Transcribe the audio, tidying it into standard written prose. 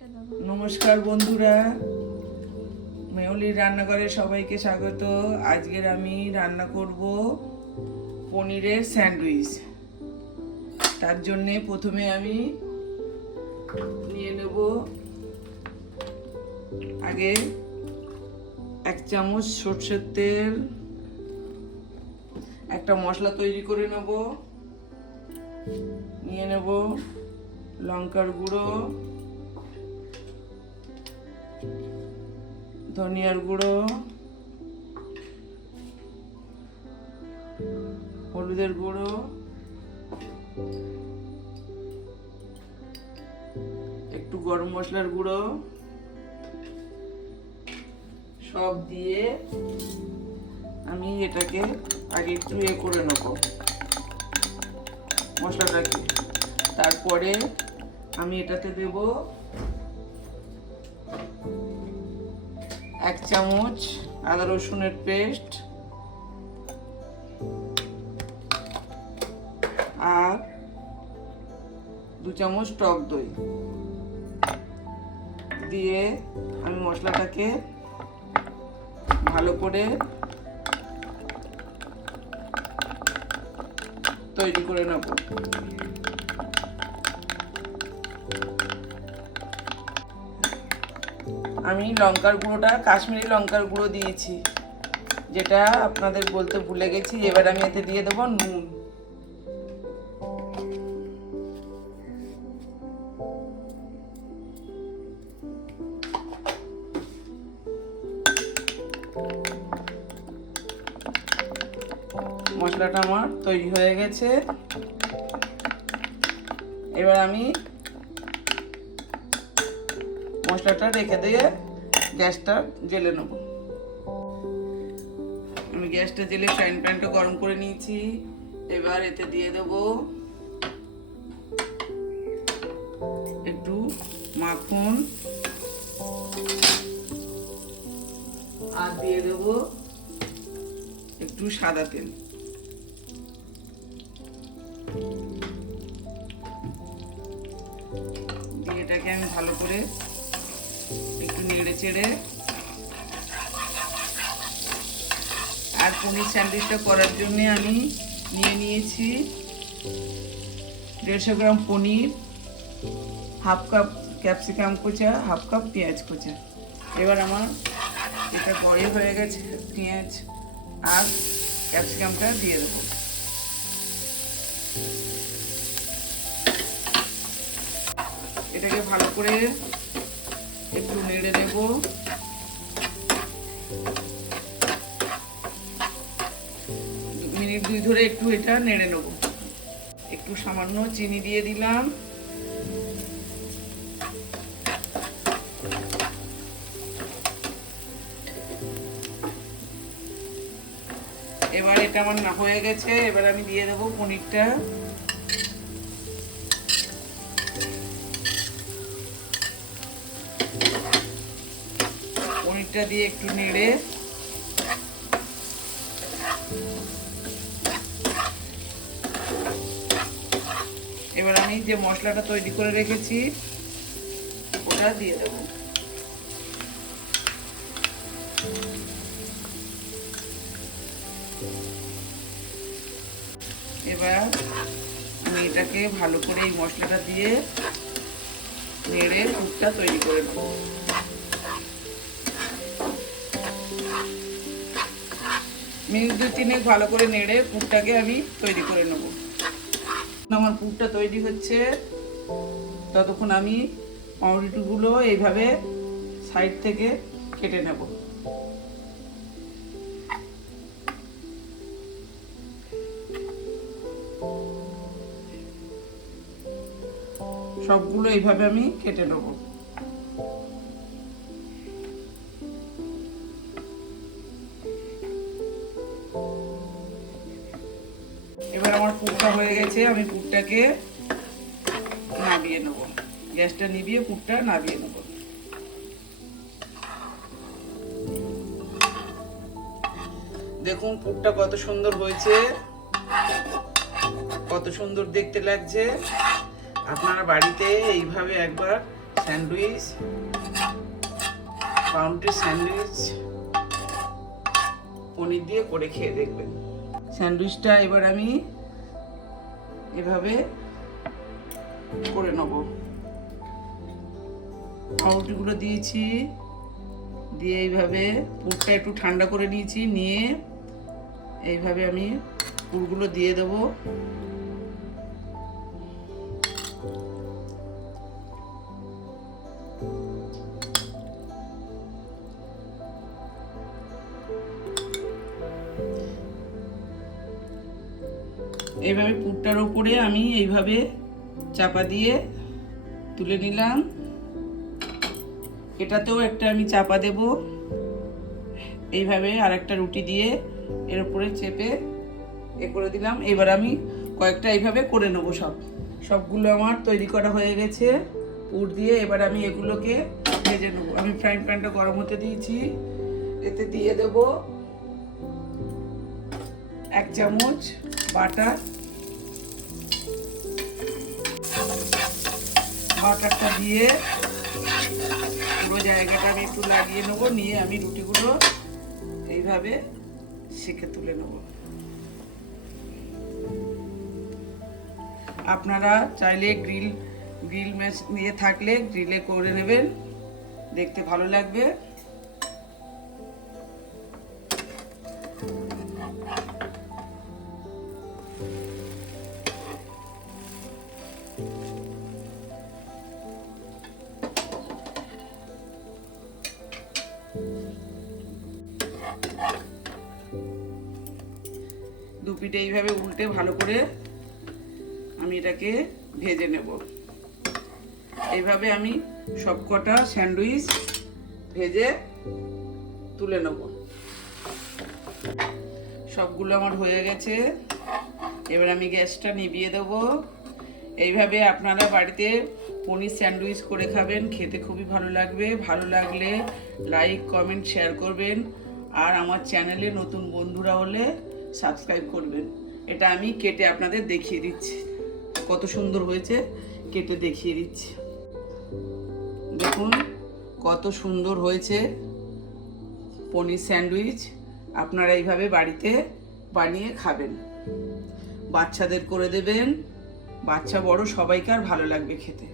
নমস্কার বন্ধুরা, মেহুলির রান্নাঘরে সবাইকে স্বাগত। আজকের আমি রান্না করব পনিরের স্যান্ডউইচ। তার জন্যে প্রথমে আমি নিয়ে নেব আগে 1 চামচ সরষের তেল। একটা মশলা তৈরি করে নেব। নিয়ে নেব লঙ্কার গুঁড়ো, ধনিয়ার গুঁড়ো, হলুদের গুঁড়ো, একটু গরম মশলার গুঁড়ো, সব দিয়ে আমি এটাকে আগে একটু করে নেব মশলাটাকে। তারপরে আমি এটাতে দেব 1 চামচ আদা রসুনের পেস্ট আর 2 চামচ টক দই দিয়ে আমি মশলাটাকে ভালো করে তৈরি করে নেব। আমি লঙ্কার গুঁড়োটা কাশ্মীরি লঙ্কার গুঁড়ো দিয়েছি, যেটা আপনাদের বলতে ভুলে গেছি। এবার আমি এতে দিয়ে দেবো নুন। মশলাটা আমার তৈরি হয়ে গেছে। এবার আমি মশলাটা রেখে দিয়ে গ্যাসটা জ্বেলে নেব। আমি গ্যাসটা জ্বেলে ফ্রাইং প্যানটা গরম করে নিয়েছি। এবার এতে দিয়ে দেব একটু মাখন আর দিয়ে দেব একটু সাদা তেল। দিয়ে এটাকে আমি ভালো করে একটু নেড়ে চেড়ে, আর পনির স্যান্ডউইচটা করার জন্য আমি নিয়ে নিয়েছি 150 গ্রাম পনির, 1/2 কাপ ক্যাপসিকাম কোচা, 1/2 কাপ পেঁয়াজ কোচা। এবার আমার এটা বড় হয়ে গেছে, পেঁয়াজ আর ক্যাপসিকামটা দিয়ে দেবো। এটাকে ভালো করে একটু নেড়ে নেব। মিনিট 2 ধরে একটু এটা নেড়ে নেব। একটু সামান্য চিনি দিয়ে দিলাম। এবার এটা আমার না হয়ে গেছে। এবার আমি দিয়ে দেবো পনিরটা। পনিরটা দিয়ে একটু নেড়ে এবার আমি যে মশলাটা তৈরি করে রেখেছি ওটা দিয়ে দেব। এবার আমি এটাকে ভালো করে এই মশলাটা দিয়ে নেড়ে পুরটা তৈরি করে নেব। মিনিট 2-3 ভালো করে নেড়ে পুরটাকে আমি তৈরি করে নেব। আমার পুরটা তৈরি হচ্ছে, ততক্ষণ আমি পাউরুটিগুলো এইভাবে সাইড থেকে কেটে নেব। সবগুলো এইভাবে আমি কেটে নেব। এবার আমার পুরটা হয়ে গেছে। আমি পুরটাকে নামিয়ে নেব। গ্যাসটা নিভিয়ে পুরটা নামিয়ে নেব। দেখুন পুরটা কত সুন্দর হয়েছে, কত সুন্দর দেখতে লাগছে। আপনারা বাড়িতে এইভাবে একবার স্যান্ডউইচ, পাউরুটির স্যান্ডউইচ পনির দিয়ে করে খেয়ে দেখবেন। স্যান্ডউইচটা এবার আমি এভাবে করে নেব। পাউরুটিগুলো দিয়েছি, দিয়ে এইভাবে পুরটা একটু ঠান্ডা করে নিয়েছি, নিয়ে এইভাবে আমি পুরগুলো দিয়ে দেবো। এইভাবে পুরটার উপরে আমি এইভাবে চাপা দিয়ে তুলে নিলাম। এটাতেও একটা আমি চাপা দেব, এইভাবে আর একটা রুটি দিয়ে এর উপরে চেপে করে দিলাম। এবার আমি কয়েকটা এইভাবে করে নেব। সবগুলো আমার তৈরি করা হয়ে গেছে পুর দিয়ে। এবার আমি এগুলোকে ভেজে নেব। আমি ফ্রাইং প্যানটা গরম হতে দিয়েছি, এতে দিয়ে দেব 1 চামচ বাটার। বাটারটা দিয়ে পুরো জায়গাটা আমি একটু লাগিয়ে নেবো, নিয়ে আমি রুটিগুলো এইভাবে সেঁকে তুলে নেব। আপনারা চাইলে গ্রিল ম্যাচ নিয়ে থাকলে গ্রিলে করে নেবেন, দেখতে ভালো লাগবে। দুপিঠে এইভাবে উল্টে ভালো করে আমি এটাকে ভেজে নেব। এইভাবে আমি সবকটা স্যান্ডউইচ ভেজে তুলে নেব। সবগুলো আমার হয়ে গেছে। এবার আমি গ্যাসটা নিভিয়ে দেব। এইভাবে আপনারা বাড়িতে পনির স্যান্ডউইচ করে খাবেন, খেতে খুবই ভালো লাগবে। ভালো লাগলে লাইক, কমেন্ট, শেয়ার করবেন। আর আমার চ্যানেলে নতুন বন্ধুরা হলে সাবস্ক্রাইব করবেন। এটা আমি কেটে আপনাদের দেখিয়ে দিচ্ছি, কত সুন্দর হয়েছে কেটে দেখিয়ে দিচ্ছি। দেখুন কত সুন্দর হয়েছে পনির স্যান্ডউইচ। আপনারা এইভাবে বাড়িতে বানিয়ে খাবেন, বাচ্চাদের করে দেবেন। বাচ্চা বড় সবাইকার ভালো লাগবে খেতে।